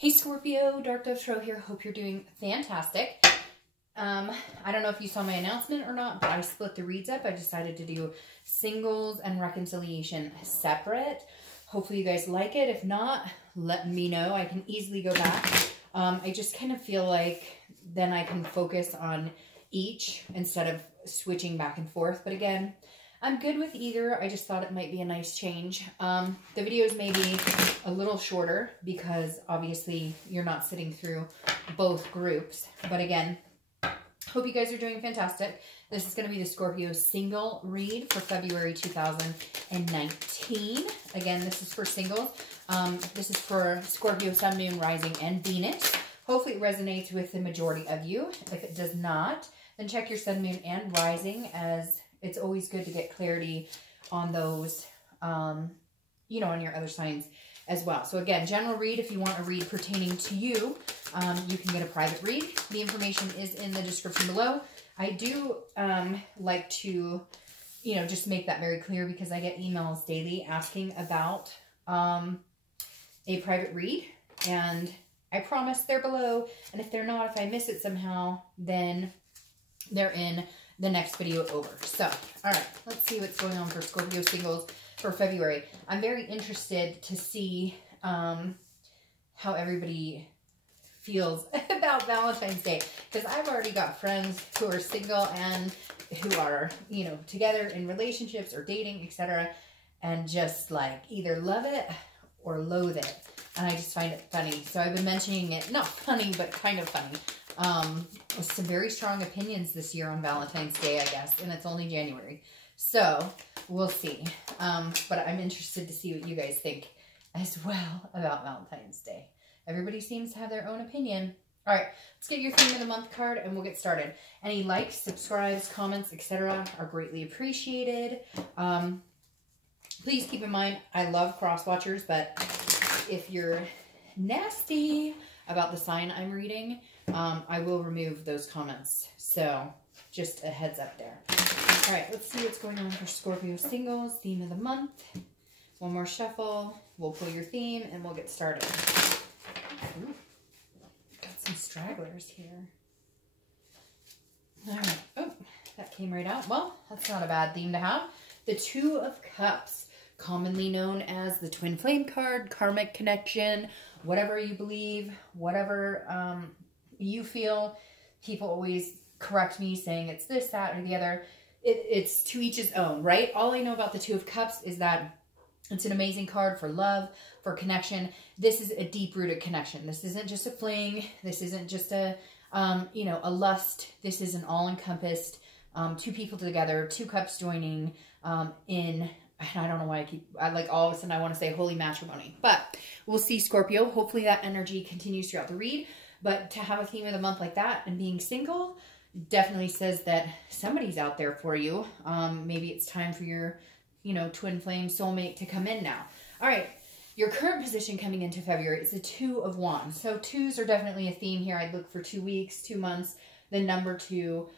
Hey Scorpio, Dark Dove Tarot here. Hope you're doing fantastic. I don't know if you saw my announcement or not, but I split the reads up. I decided to do singles and reconciliation separate. Hopefully you guys like it. If not, let me know. I can easily go back. I just kind of feel like then I can focus on each instead of switching back and forth. But again, I'm good with either. I just thought it might be a nice change. The videos may be a little shorter because obviously you're not sitting through both groups. But again, hope you guys are doing fantastic. This is going to be the Scorpio single read for February 2019. Again, this is for singles. This is for Scorpio, Sun, Moon, Rising, and Venus. Hopefully it resonates with the majority of you. If it does not, then check your Sun, Moon, and Rising, as it's always good to get clarity on those, you know, on your other signs as well. So again, general read, if you want a read pertaining to you, you can get a private read. The information is in the description below. I do like to, you know, just make that very clear because I get emails daily asking about a private read, and I promise they're below. And if they're not, if I miss it somehow, then they're in the next video over. So, all right, let's see what's going on for Scorpio singles for February. I'm very interested to see how everybody feels about Valentine's Day, because I've already got friends who are single and who are, you know, together in relationships or dating, etc., and just like either love it or loathe it. And I just find it funny. So I've been mentioning it, not funny, but kind of funny. With some very strong opinions this year on Valentine's Day, I guess, and it's only January. So we'll see. But I'm interested to see what you guys think as well about Valentine's Day. Everybody seems to have their own opinion. All right, let's get your theme of the month card and we'll get started. Any likes, subscribes, comments, etc. are greatly appreciated. Please keep in mind, I love cross watchers, but if you're nasty about the sign I'm reading, I will remove those comments. So just a heads up there. All right, let's see what's going on for Scorpio singles, theme of the month. One more shuffle. We'll pull your theme and we'll get started. Ooh, got some stragglers here. All right. Oh, that came right out. Well, that's not a bad theme to have. The Two of Cups, commonly known as the Twin Flame card, karmic connection, whatever you believe, whatever you feel. People always correct me saying it's this, that, or the other. It's to each his own, right? All I know about the Two of Cups is that it's an amazing card for love, for connection. This is a deep-rooted connection. This isn't just a fling. This isn't just a, you know, a lust. This is an all-encompassed two people together, two cups joining in... I don't know why I like all of a sudden I want to say holy matrimony, but we'll see, Scorpio. Hopefully that energy continues throughout the read, but to have a theme of the month like that and being single definitely says that somebody's out there for you. Maybe it's time for your, you know, twin flame soulmate to come in now. All right. Your current position coming into February is the Two of Wands. So twos are definitely a theme here. I'd look for 2 weeks, 2 months, the number 2,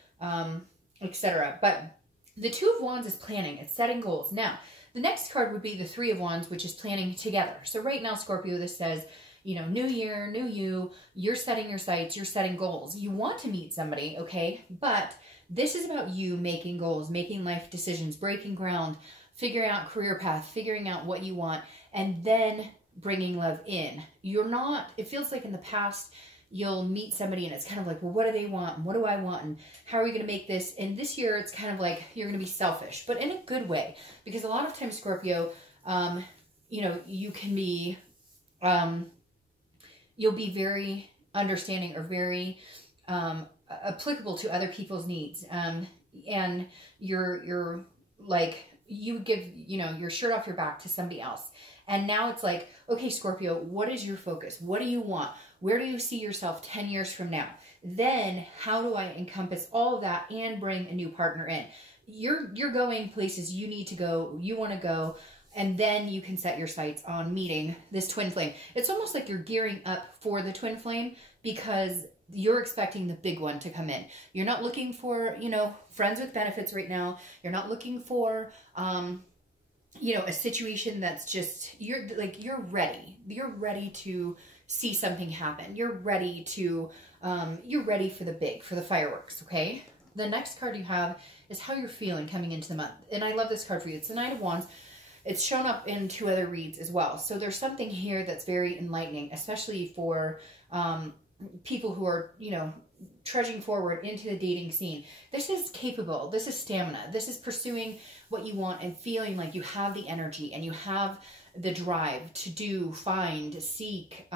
etc. But the Two of Wands is planning. It's setting goals. Now, the next card would be the Three of Wands, which is planning together. So right now, Scorpio, this says, you know, new year, new you. You're setting your sights. You're setting goals. You want to meet somebody, okay? But this is about you making goals, making life decisions, breaking ground, figuring out career path, figuring out what you want, and then bringing love in. You're not, it feels like in the past, you'll meet somebody and it's kind of like, well, what do they want? And what do I want? And how are we going to make this? And this year, it's kind of like you're going to be selfish, but in a good way. Because a lot of times, Scorpio, you know, you can be, you'll be very understanding or very applicable to other people's needs. And you're like, you give, you know, your shirt off your back to somebody else. And now it's like, okay, Scorpio, what is your focus? What do you want? Where do you see yourself 10 years from now? Then how do I encompass all of that and bring a new partner in? You're going places you need to go, you want to go, and then you can set your sights on meeting this twin flame. It's almost like you're gearing up for the twin flame because you're expecting the big one to come in. You're not looking for, you know, friends with benefits right now. You're not looking for, you know, a situation that's just, you're ready. You're ready to see something happen. You're ready to, for the fireworks, okay? The next card you have is how you're feeling coming into the month. And I love this card for you. It's the Knight of Wands. It's shown up in 2 other reads as well. So there's something here that's very enlightening, especially for people who are, you know, trudging forward into the dating scene. This is capable. This is stamina. This is pursuing what you want and feeling like you have the energy and you have the drive to do, find, seek,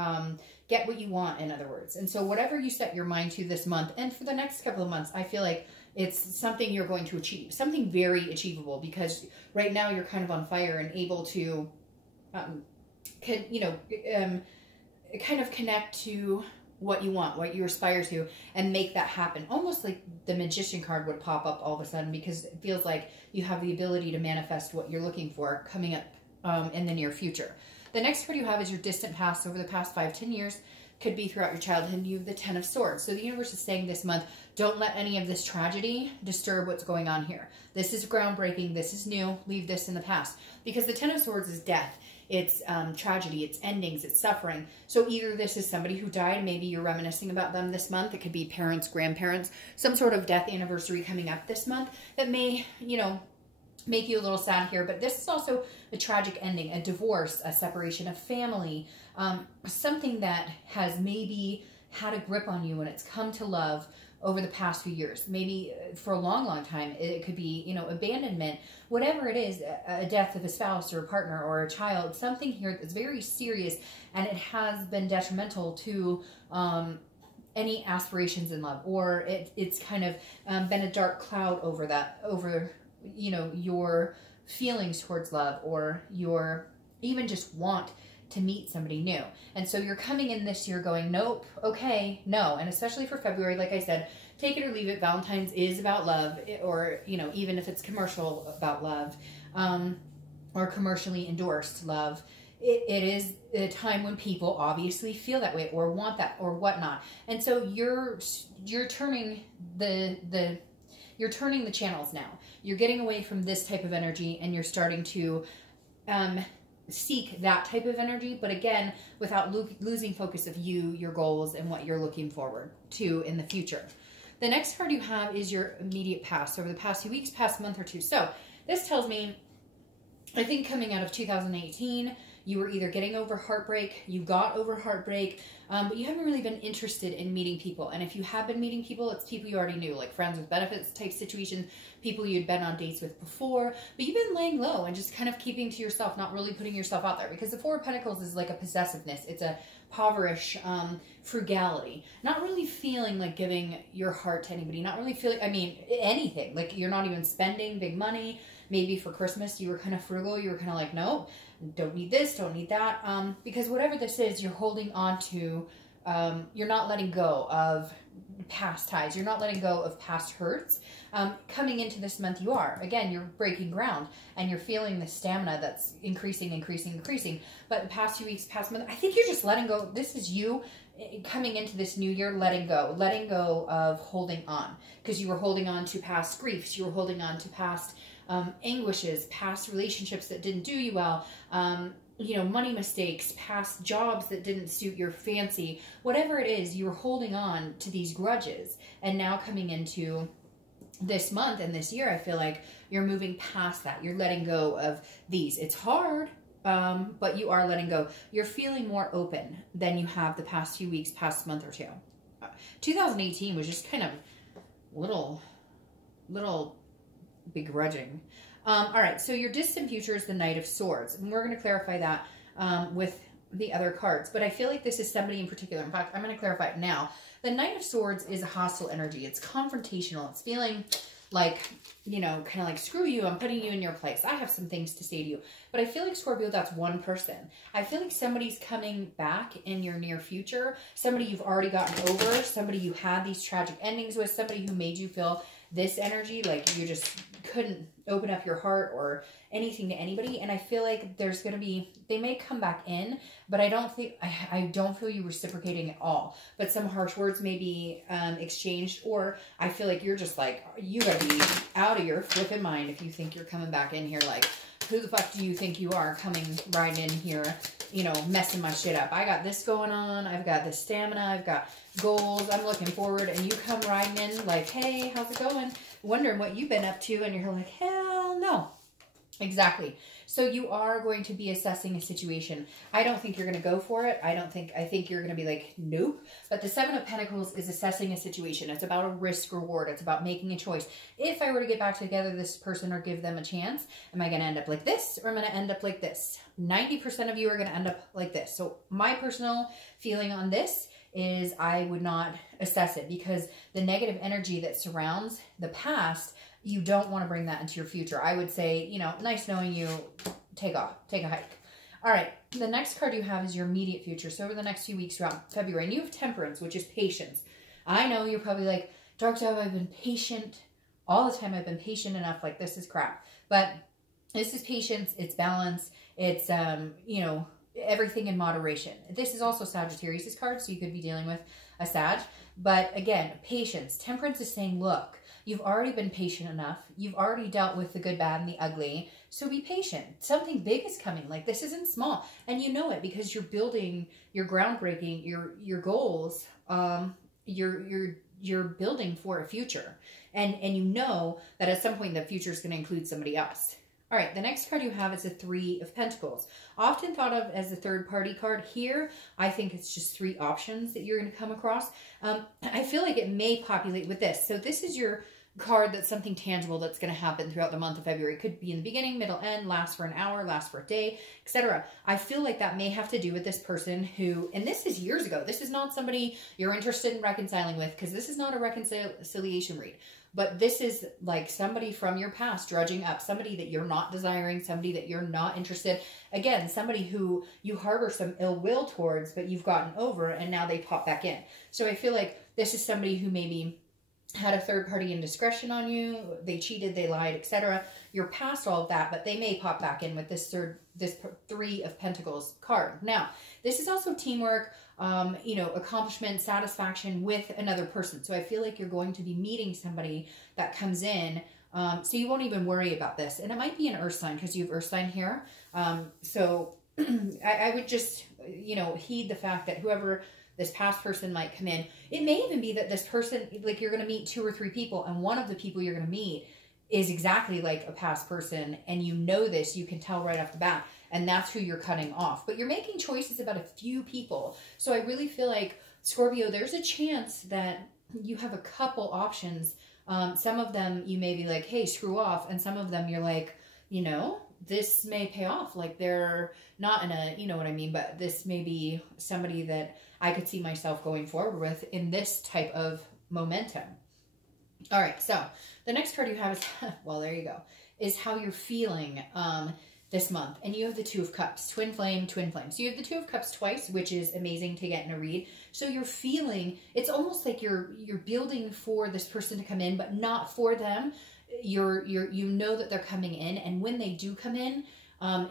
get what you want, in other words. And so whatever you set your mind to this month and for the next couple of months, I feel like it's something you're going to achieve, something very achievable, because right now you're kind of on fire and able to, kind of connect to what you want, what you aspire to, and make that happen. Almost like the Magician card would pop up all of a sudden, because it feels like you have the ability to manifest what you're looking for coming up in the near future. The next card you have is your distant past, over the past 5-10 years. Could be throughout your childhood. You have the 10 of Swords. So the universe is saying this month, don't let any of this tragedy disturb what's going on here. This is groundbreaking. This is new. Leave this in the past. Because the 10 of Swords is death. It's tragedy. It's endings. It's suffering. So either this is somebody who died. Maybe you're reminiscing about them this month. It could be parents, grandparents, some sort of death anniversary coming up this month that may, you know, make you a little sad here. But this is also a tragic ending, a divorce, a separation of family, something that has maybe had a grip on you when it's come to love over the past few years. Maybe for a long, long time. It could be, you know, abandonment, whatever it is, a death of a spouse or a partner or a child, something here that's very serious, and it has been detrimental to any aspirations in love, or it's kind of been a dark cloud over that, over, you know, your feelings towards love, or your even just want to meet somebody new. And so you're coming in this year going, nope, okay, no. And especially for February, like I said, take it or leave it. Valentine's is about love, or, you know, even if it's commercial about love, or commercially endorsed love, it is a time when people obviously feel that way or want that or whatnot. And so you're turning you're turning the channels now. You're getting away from this type of energy, and you're starting to seek that type of energy, but again, without losing focus of you, your goals, and what you're looking forward to in the future. The next card you have is your immediate past, over the past few weeks, past month or two. So this tells me, I think coming out of 2018, you were either getting over heartbreak, you got over heartbreak, but you haven't really been interested in meeting people. And if you have been meeting people, it's people you already knew, like friends with benefits type situations, people you'd been on dates with before, but you've been laying low and just kind of keeping to yourself, not really putting yourself out there, because the Four of Pentacles is like a possessiveness. It's a poverish frugality, not really feeling like giving your heart to anybody, not really feeling, I mean, anything, like you're not even spending big money. Maybe for Christmas, you were kind of frugal. You were kind of like, no, don't need this, don't need that. Because whatever this is, you're holding on to, you're not letting go of past ties. You're not letting go of past hurts. Coming into this month, you are. Again, you're breaking ground, and you're feeling the stamina that's increasing. But the past few weeks, past month, I think you're just letting go. This is you coming into this new year, letting go of holding on, because you were holding on to past griefs. You were holding on to past anguishes, past relationships that didn't do you well, you know, money mistakes, past jobs that didn't suit your fancy, whatever it is, you're holding on to these grudges. And now coming into this month and this year, I feel like you're moving past that. You're letting go of these. It's hard, but you are letting go. You're feeling more open than you have the past few weeks, past month or two. 2018 was just kind of little begrudging. All right, so your distant future is the Knight of Swords, and we're going to clarify that with the other cards, but I feel like this is somebody in particular. In fact, I'm going to clarify it now. The Knight of Swords is a hostile energy. It's confrontational. It's feeling like, you know, kind of like, screw you, I'm putting you in your place. I have some things to say to you. But I feel like, Scorpio, that's one person. I feel like somebody's coming back in your near future, somebody you've already gotten over, somebody you had these tragic endings with, somebody who made you feel this energy, like you just couldn't open up your heart or anything to anybody. And I feel like there's going to be, they may come back in, but I don't feel you reciprocating at all. But some harsh words may be exchanged, or I feel like you're just like, you gotta be out of your flipping mind if you think you're coming back in here like, who the fuck do you think you are coming right in here, you know, messing my shit up? I got this going on. I've got this stamina. I've got goals. I'm looking forward. And you come riding in like, hey, how's it going? Wondering what you've been up to. And you're like, hell no. Exactly. So you are going to be assessing a situation. I don't think you're going to go for it. I think you're going to be like, nope. But the Seven of Pentacles is assessing a situation. It's about a risk reward. It's about making a choice. If I were to get back together this person or give them a chance, am I going to end up like this or am I going to end up like this? 90% of you are going to end up like this. So my personal feeling on this is I would not assess it, because the negative energy that surrounds the past, you don't want to bring that into your future. I would say, you know, nice knowing you, take off, take a hike. All right, the next card you have is your immediate future. So over the next few weeks throughout February, and you have Temperance, which is patience. I know you're probably like, Dark Dove, I've been patient all the time. I've been patient enough, like this is crap. But this is patience, it's balance, it's, you know, everything in moderation. This is also Sagittarius' card, so you could be dealing with a Sag. But again, patience. Temperance is saying, look, you've already been patient enough. You've already dealt with the good, bad, and the ugly. So be patient. Something big is coming. Like, this isn't small. And you know it because you're building, you're groundbreaking, your goals, you're building for a future. And you know that at some point the future is going to include somebody else. All right, the next card you have is a Three of Pentacles. Often thought of as a third-party card. Here, I think it's just three options that you're going to come across. I feel like it may populate with this. So this is your card that's something tangible that's going to happen throughout the month of February. It could be in the beginning, middle, end, last for an hour, last for a day, etc. I feel like that may have to do with this person who, and this is years ago. This is not somebody you're interested in reconciling with, because this is not a reconciliation read. But this is like somebody from your past drudging up, somebody that you're not desiring, somebody that you're not interested. Again, somebody who you harbor some ill will towards, but you've gotten over, and now they pop back in. So I feel like this is somebody who maybe had a third-party indiscretion on you, they cheated, they lied, etc. You're past all of that, but they may pop back in with this Three of Pentacles card. Now, this is also teamwork, you know, accomplishment, satisfaction with another person. So I feel like you're going to be meeting somebody that comes in, so you won't even worry about this. And it might be an earth sign, because you have earth sign here. So I would just, you know, heed the fact that whoever this past person might come in. It may even be that this person, like, you're going to meet 2 or 3 people, and one of the people you're going to meet is exactly like a past person, and you know this, you can tell right off the bat, and that's who you're cutting off. But you're making choices about a few people. So I really feel like, Scorpio, there's a chance that you have a couple options. Some of them you may be like, hey, screw off, and some of them you're like, you know, this may pay off. Like, they're not in a, you know what I mean, but this may be somebody that I could see myself going forward with in this type of momentum. All right, so the next card you have is, well, there you go, is how you're feeling this month. And you have the Two of Cups, twin flame, twin flame. So you have the Two of Cups twice, which is amazing to get in a read. So you're feeling, it's almost like you're building for this person to come in, but not for them. You know that they're coming in, and when they do come in,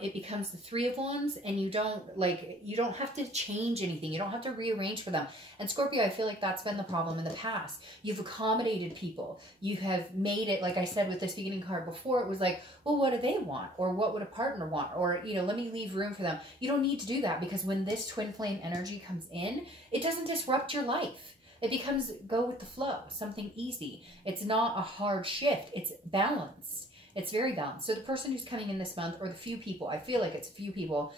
it becomes the Three of Wands, and you don't have to change anything. You don't have to rearrange for them. And Scorpio, I feel like that's been the problem in the past. You've accommodated people. You have made it, like I said with this beginning card before, it was like, well, what do they want? Or what would a partner want? Or, you know, let me leave room for them. You don't need to do that, because when this twin flame energy comes in, it doesn't disrupt your life. It becomes go with the flow, something easy. It's not a hard shift. It's balanced. It's very balanced. So the person who's coming in this month, or the few people, I feel like it's few people,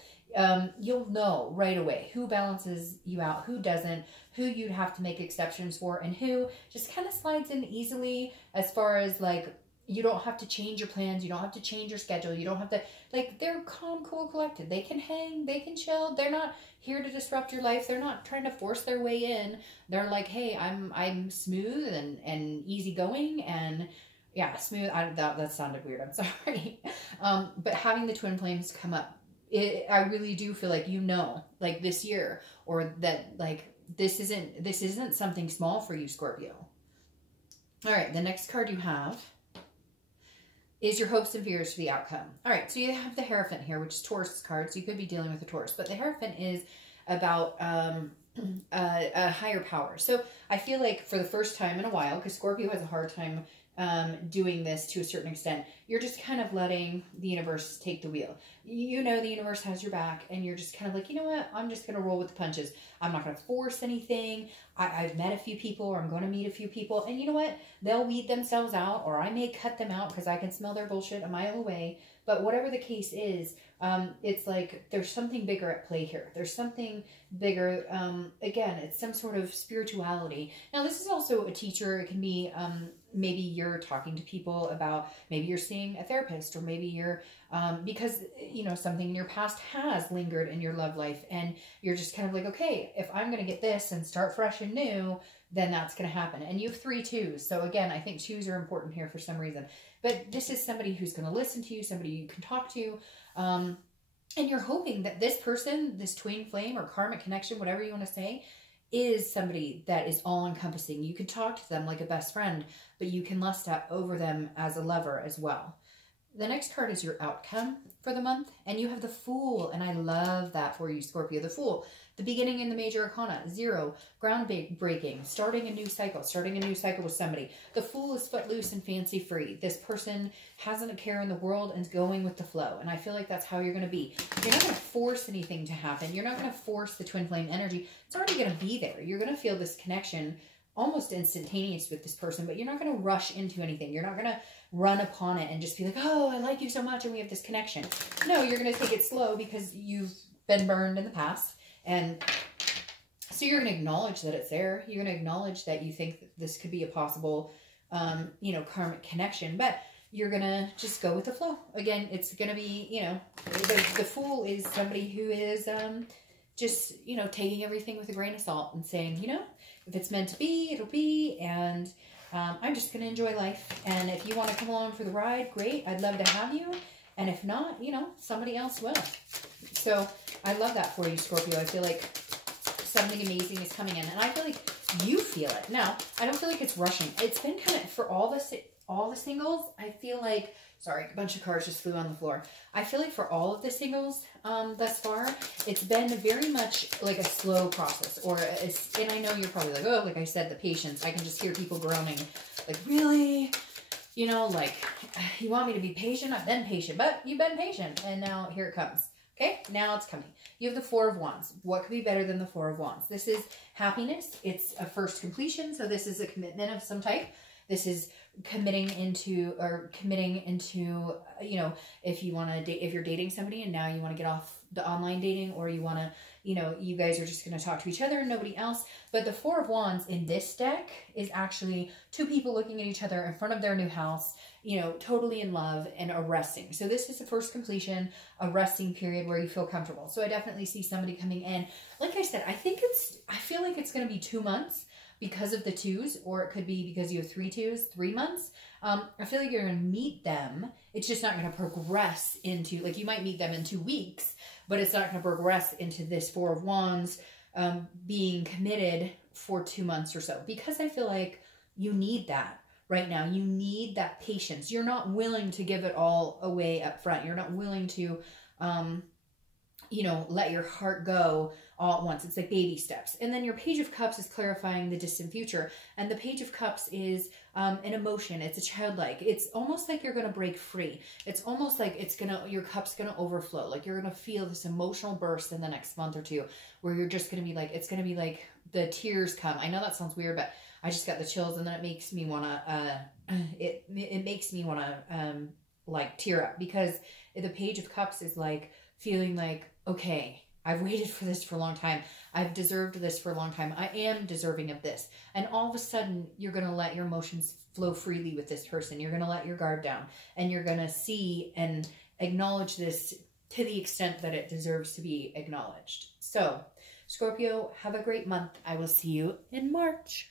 you'll know right away who balances you out, who doesn't, who you'd have to make exceptions for, and who just kind of slides in easily, as far as like, you don't have to change your plans. You don't have to change your schedule. You don't have to, like, they're calm, cool, collected. They can hang, they can chill. They're not here to disrupt your life. They're not trying to force their way in. They're like, hey, I'm smooth and easygoing, and yeah, smooth. That sounded weird. I'm sorry. But having the twin flames come up, I really do feel like, you know, like this year, or that, like, this isn't something small for you, Scorpio. All right, the next card you have is your hopes and fears for the outcome. All right, so you have the Hierophant here, which is Taurus card, so you could be dealing with a Taurus, but the Hierophant is about a higher power. So I feel like for the first time in a while, because Scorpio has a hard time doing this to a certain extent. You're just kind of letting the universe take the wheel. You know the universe has your back, and you're just kind of like, you know what? I'm just going to roll with the punches. I'm not going to force anything. I've met a few people, or I'm going to meet a few people, and you know what? They'll weed themselves out, or I may cut them out because I can smell their bullshit a mile away. But whatever the case is, it's like there's something bigger at play here. There's something bigger. Again, it's some sort of spirituality. Now, this is also a teacher. It can be maybe you're talking to people about, maybe you're seeing a therapist, or maybe you're, because, you know, something in your past has lingered in your love life, and you're just kind of like, okay, if I'm going to get this and start fresh and new, then that's going to happen. And you have 3 twos. So again, I think twos are important here for some reason. But this is somebody who's going to listen to you, somebody you can talk to. And you're hoping that this person, this twin flame or karmic connection, whatever you want to say, is somebody that is all-encompassing. You can talk to them like a best friend, but you can lust over them as a lover as well. The next card is your outcome for the month, and you have the Fool, and I love that for you, Scorpio. The Fool, the beginning in the major arcana, 0, ground breaking, starting a new cycle with somebody. The Fool is footloose and fancy free. This person hasn't a care in the world and is going with the flow, and I feel like that's how you're going to be. You're not going to force anything to happen. You're not going to force the twin flame energy. It's already going to be there. You're going to feel this connection almost instantaneous with this person, but you're not going to rush into anything. You're not going to run upon it and just be like, oh, I like you so much and we have this connection. No, you're going to take it slow because you've been burned in the past. And so you're going to acknowledge that it's there. You're going to acknowledge that you think that this could be a possible, you know, karmic connection, but you're going to just go with the flow. Again, it's going to be, you know, the Fool is somebody who is just, you know, taking everything with a grain of salt and saying, you know, if it's meant to be, it'll be. And I'm just going to enjoy life. And if you want to come along for the ride, great. I'd love to have you. And if not, you know, somebody else will. So I love that for you, Scorpio. I feel like something amazing is coming in. And I feel like you feel it. Now, I don't feel like it's rushing. It's been kind of, for all the singles, I feel like, sorry, a bunch of cards just flew on the floor. I feel like for all of the singles thus far, it's been very much like a slow process. And I know you're probably like, oh, like I said, the patience. I can just hear people groaning. Like, really? You know, like, you want me to be patient? I've been patient. But you've been patient. And now here it comes. Okay? Now it's coming. You have the 4 of Wands. What could be better than the 4 of Wands? This is happiness. It's a first completion. So this is a commitment of some type. This is committing into, you know, if you want to date, if you're dating somebody and now you want to get off the online dating, or you want to, you know, you guys are just going to talk to each other and nobody else. But the 4 of Wands in this deck is actually 2 people looking at each other in front of their new house, you know, totally in love and a resting. So this is the first completion, a resting period where you feel comfortable. So I definitely see somebody coming in. Like I said, I feel like it's going to be 2 months because of the 2s, or it could be because you have 3 2s, 3 months. I feel like you're going to meet them. It's just not going to progress into, like, you might meet them in 2 weeks, but it's not going to progress into this 4 of Wands being committed for 2 months or so, because I feel like you need that right now. You need that patience. You're not willing to give it all away up front. You're not willing to, you know, let your heart go all at once. It's like baby steps. And then your Page of Cups is clarifying the distant future. And the Page of Cups is an emotion. It's a childlike. It's almost like you're going to break free. It's almost like your cup's going to overflow. Like you're going to feel this emotional burst in the next month or 2 where you're just going to be like, it's going to be like the tears come. I know that sounds weird, but I just got the chills, and then it makes me want to, it makes me want to, like, tear up, because the Page of Cups is like feeling like, okay, I've waited for this for a long time. I've deserved this for a long time. I am deserving of this. And all of a sudden, you're going to let your emotions flow freely with this person. You're going to let your guard down, and you're going to see and acknowledge this to the extent that it deserves to be acknowledged. So, Scorpio, have a great month. I will see you in March.